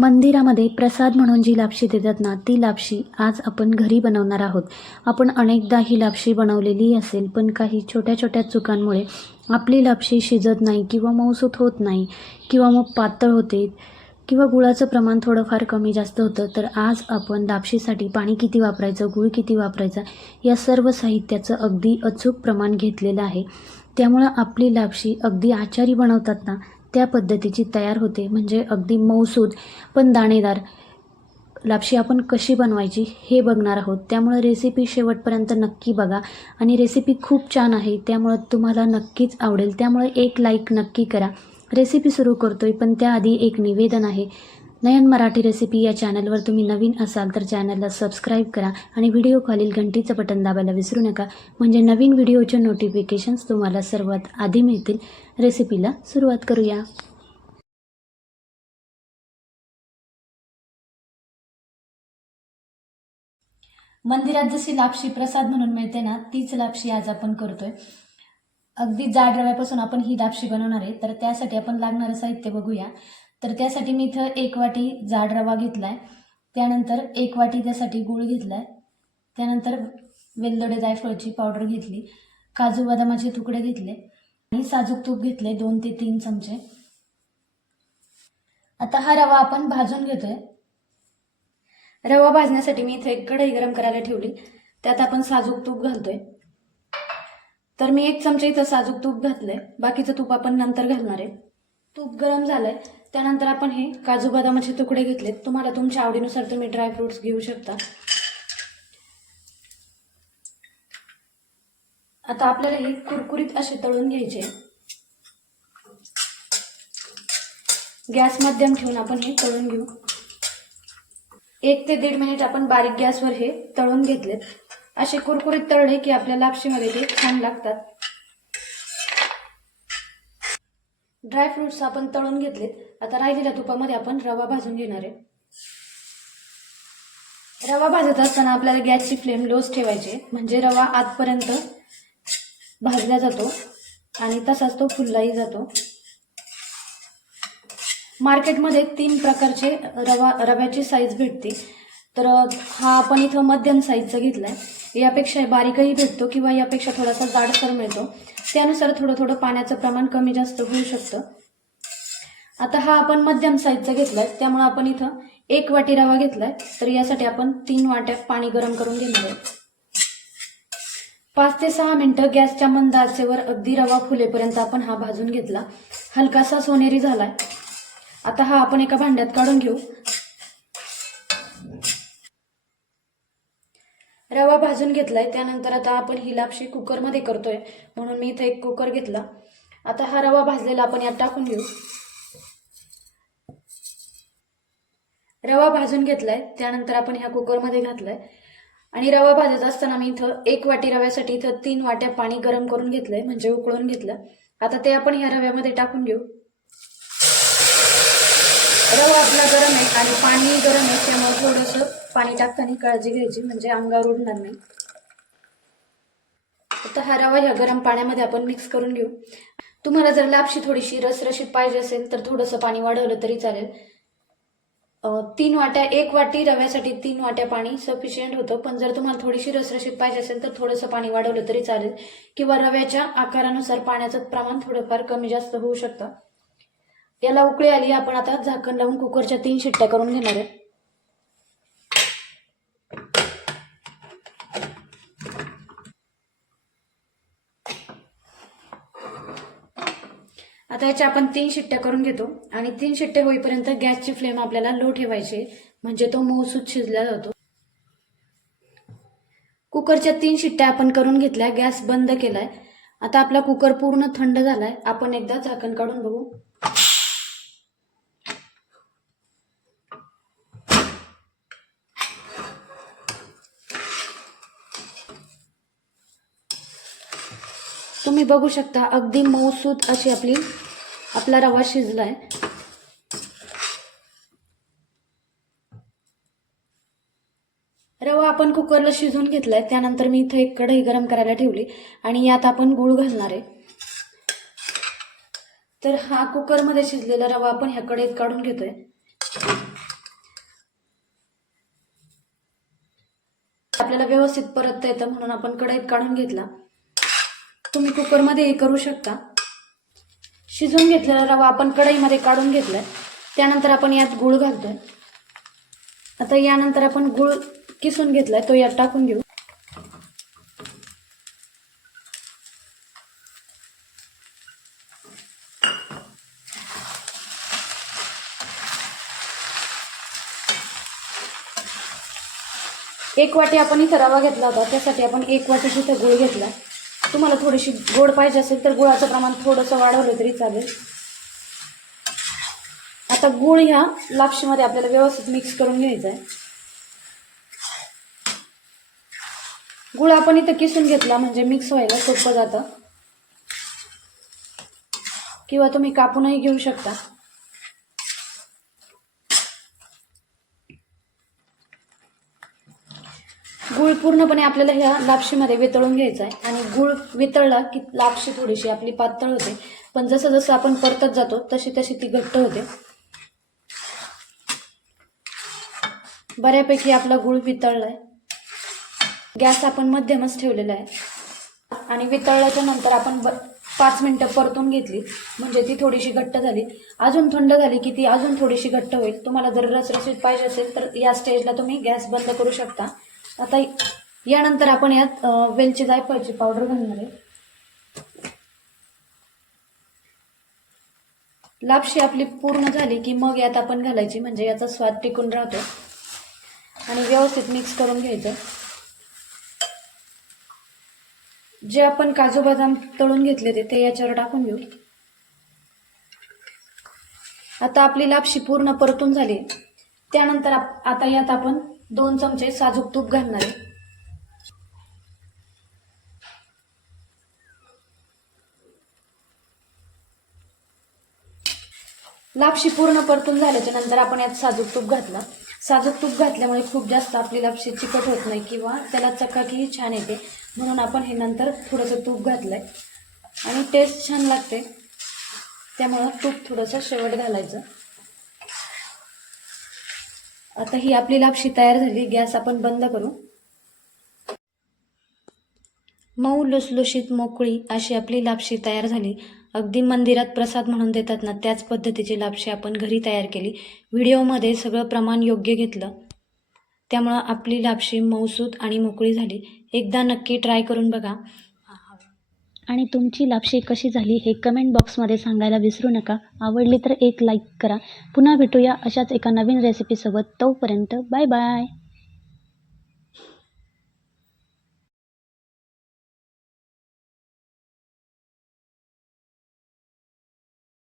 मंदिरामध्ये प्रसाद म्हणून जी लापशी देतात ना, ती लापशी आज आपण घरी बनवणार आहोत. आपण अनेकदा ही लापशी बनवलेली असेल, पण काही छोट्या-छोट्या चुकांमुळे आपली लापशी शिजत नाही किंवा मऊसूत होत नाही किंवा मग पातळ होते किंवा गुळाचं प्रमाण थोडंफार कमी जास्त होतं. तर आज आपण लापशीसाठी पाणी किती वापरायचं, गूळ किती वापरायचा, या सर्व साहित्याचं अगदी अचूक प्रमाण घेतलेलं आहे. त्यामुळं आपली लापशी अगदी आचारी बनवतात ना, त्या पद्धतीची तयार होते. म्हणजे अगदी मऊसूत पण दाणेदार लापशी आपण कशी बनवायची हे बघणार आहोत. त्यामुळे रेसिपी शेवटपर्यंत नक्की बघा आणि रेसिपी खूप छान आहे, त्यामुळं तुम्हाला नक्कीच आवडेल. त्यामुळे एक लाईक नक्की करा. रेसिपी सुरू करतोय, पण त्याआधी एक निवेदन आहे. नयन मराठी रेसिपी या चॅनलवर तुम्ही नवीन असाल तर चॅनलला सबस्क्राईब करा आणि व्हिडिओ खालील घंटीचं बटन दाबायला विसरू नका, म्हणजे नवीन व्हिडिओचे नोटिफिकेशन्स तुम्हाला सर्वात आधी मिळतील. रेसिपीला सुरुवात करूया. मंदिरात जशी लापशी प्रसाद म्हणून मिळते ना, तीच लापशी आज आपण करतोय. अगदी जाड रव्यापासून आपण ही लापशी बनवणार आहे. तर त्यासाठी आपण लागणारं साहित्य बघूया. तर त्यासाठी मी इथं 1 वाटी जाड रवा घेतलाय, त्यानंतर 1 वाटी त्यासाठी गूळ घेतलाय, त्यानंतर वेलदोडे जायफळची पावडर घेतली, काजू बदामाचे तुकडे घेतले आणि साजूक तूप घेतले 2 ते 3 चमचे. आता हा रवा आपण भाजून घेतोय. रवा भाजण्यासाठी मी इथे एक कढई गरम करायला ठेवली, त्यात आपण साजूक तूप घालतोय. तर मी 1 चमचा इथं साजूक तूप घातलंय, बाकीचं तूप आपण नंतर घालणार आहे. तूप गरम झालंय, त्यानंतर आपण हे काजू बदामाचे तुकडे घेतलेत. तुम्हाला तुमच्या आवडीनुसार तुम्ही ड्रायफ्रुट्स घेऊ शकता. आता आपल्याला हे कुरकुरीत असे तळून घ्यायचे. गॅस मध्यम ठेवून आपण हे तळून घेऊ. 1 ते 1.5 मिनिट आपण बारीक गॅसवर हे तळून घेतलेत. असे कुरकुरीत तळले की आपल्या लापशीमध्ये ते छान लागतात. ड्रायफ्रुट्स आपण तळून घेतलेत. आता राहिलेल्या तुपामध्ये आपण रवा भाजून घेणार आहे. रवा भाजत असताना आपल्याला गॅसची फ्लेम लोच ठेवायची, म्हणजे रवा आतपर्यंत भाजला जातो आणि तसाच तो फुललाही जातो. मार्केटमध्ये 3 प्रकारचे रव्याची साईज भेटते. तर हा आपण इथं मध्यम साईजचा घेतलाय. यापेक्षा बारीकही भेटतो किंवा यापेक्षा थोडासा जाडसर मिळतो. त्यानुसार थोडं थोडं पाण्याचं प्रमाण कमी जास्त होऊ शकतं. आता हा आपण मध्यम साईजचा घेतलाय, त्यामुळे आपण इथं 1 वाटी रवा घेतलाय. तर यासाठी आपण 3 वाट्या पाणी गरम करून घेणार आहे. 5 ते 6 मिनिटं गॅसच्या मंद आचेवर अगदी रवा फुलेपर्यंत आपण हा भाजून घेतला. हलकासा सोनेरी झालाय. आता हा आपण एका भांड्यात काढून घेऊ. रवा भाजून घेतलाय, त्यानंतर आता आपण ही लापशी कुकरमध्ये करतोय, म्हणून मी इथे एक कुकर घेतला. आता हा रवा भाजलेला आपण यात टाकून घेऊ. रवा भाजून घेतलाय, त्यानंतर आपण ह्या कुकरमध्ये घातलाय आणि रवा भाजत असताना मी इथं 1 वाटी रव्यासाठी इथं 3 वाट्या पाणी गरम करून घेतलंय, म्हणजे उकळून घेतलं. आता ते आपण ह्या रव्यामध्ये टाकून घेऊ. रवा आपला गरम आहे आणि पाणी गरम आहे, त्यामुळे थोडंसं पाणी टाकताना काळजी घ्यायची, म्हणजे अंगावर उडणार नाही. आता हा रवा ह्या गरम पाण्यामध्ये आपण मिक्स करून घेऊ. तुम्हाला जर लापशी थोडीशी रसरशीत पाहिजे असेल तर थोडंसं पाणी वाढवलं तरी चालेल. 1 वाटी रव्यासाठी 3 वाट्या पाणी सफिशियंट होतं, पण जर तुम्हाला थोडीशी रसरशीत पाहिजे असेल तर थोडंसं पाणी वाढवलं तरी चालेल, किंवा रव्याच्या आकारानुसार पाण्याचं प्रमाण थोडंफार कमी जास्त होऊ शकतं. याला उकळी आली, आपण आता झाकण लावून कुकरच्या 3 शिट्ट्या करून घेणार आहे. आता याच्या आपण 3 शिट्ट्या करून घेतो आणि 3 शिट्टे होईपर्यंत गॅसची फ्लेम आपल्याला लो ठेवायची, म्हणजे तो मऊसूत शिजला जातो. कुकरच्या 3 शिट्ट्या आपण करून घेतल्या, गॅस बंद केलाय. आता आपला कुकर पूर्ण थंड झालाय. आपण एकदा झाकण काढून बघू. तुम्ही बघू शकता अगदी मऊसूत अशी आपला रवा शिजलाय. रवा आपण कुकरला शिजवून घेतलाय, त्यानंतर मी इथे एक कढई गरम करायला ठेवली आणि यात आपण गूळ घालणार आहे. तर हा कुकरमध्ये शिजलेला रवा आपण ह्या कढईत काढून घेतोय. आपल्याला व्यवस्थित परतता येतं म्हणून आपण कढईत काढून घेतला. तुम्ही कुकरमध्येही करू शकता. शिजवून घेतलेला रवा आपण कढईमध्ये काढून घेतलाय. त्यानंतर आपण यात गूळ घालतोय. आता यानंतर आपण गूळ किसून घेतलाय तो यात टाकून घेऊ. एक वाटी आपण इथं रवा घेतला होता, त्यासाठी आपण 1 वाटी इथं गूळ घेतला. तुम्हाला थोडीशी गोड पाहिजे असेल तर गुळाचं प्रमाण थोडंसं वाढवलं तरी चालेल. आता गूळ ह्या लापशीमध्ये आपल्याला व्यवस्थित मिक्स करून घ्यायचं आहे. गूळ आपण इथं किसून घेतला म्हणजे मिक्स व्हायला सोपं जातं, किंवा तुम्ही कापूनही घेऊ शकता. गूळ पूर्णपणे आपल्याला ह्या लापशीमध्ये वितळून घ्यायचा आहे. आणि गूळ वितळला की लापशी थोडीशी आपली पातळ होते, पण जसं जसं आपण परतत जातो तशी तशी ती घट्ट होते. बऱ्यापैकी आपला गूळ वितळलाय. गॅस आपण मध्यमच ठेवलेला आहे. आणि वितळल्याच्या नंतर आपण 5 मिनिटं परतून घेतली म्हणजे ती थोडीशी घट्ट झाली. अजून थंड झाली की ती अजून थोडीशी घट्ट होईल. तुम्हाला जर रसरशीत पाहिजे असेल तर या स्टेजला तुम्ही गॅस बंद करू शकता. आता यानंतर आपण यात वेलची जायफळची पावडर घालणार आहे. लापशी आपली पूर्ण झाली की मग यात आपण घालायची म्हणजे याचा स्वाद टिकून राहतो. आणि व्यवस्थित मिक्स करून घ्यायचं. जे आपण काजू बदाम तळून घेतले ते याच्यावर टाकून घेऊ. आता आपली लापशी पूर्ण परतून झाली. त्यानंतर आता यात आपण 2 चमचे साजूक तूप घालणार आहे. लापशी पूर्ण परतून झाल्याच्या नंतर आपण यात साजूक तूप घातलं. साजूक तूप घातल्यामुळे खूप जास्त आपली लापशी चिकट होत नाही किंवा त्याला चकाकीही छान येते, म्हणून आपण हे नंतर थोडंसं तूप घातलंय. आणि टेस्ट छान लागते त्यामुळं तूप थोडंसं शेवट घालायचं. आता ही आपली लापशी तयार झाली. गॅस आपण बंद करू. मऊ लुसलुशीत मोकळी अशी आपली लापशी तयार झाली. अगदी मंदिरात प्रसाद म्हणून देतात ना, त्याच पद्धतीची लापशी आपण घरी तयार केली. व्हिडिओमध्ये सगळं प्रमाण योग्य घेतलं त्यामुळं आपली लापशी मऊसूत आणि मोकळी झाली. एकदा नक्की ट्राय करून बघा. आणि तुमची लापशी कशी झाली हे कमेंट बॉक्समध्ये सांगायला विसरू नका. आवडली तर एक लाईक करा. पुन्हा भेटूया अशाच एका नवीन रेसिपीसोबत. तोपर्यंत बाय बाय.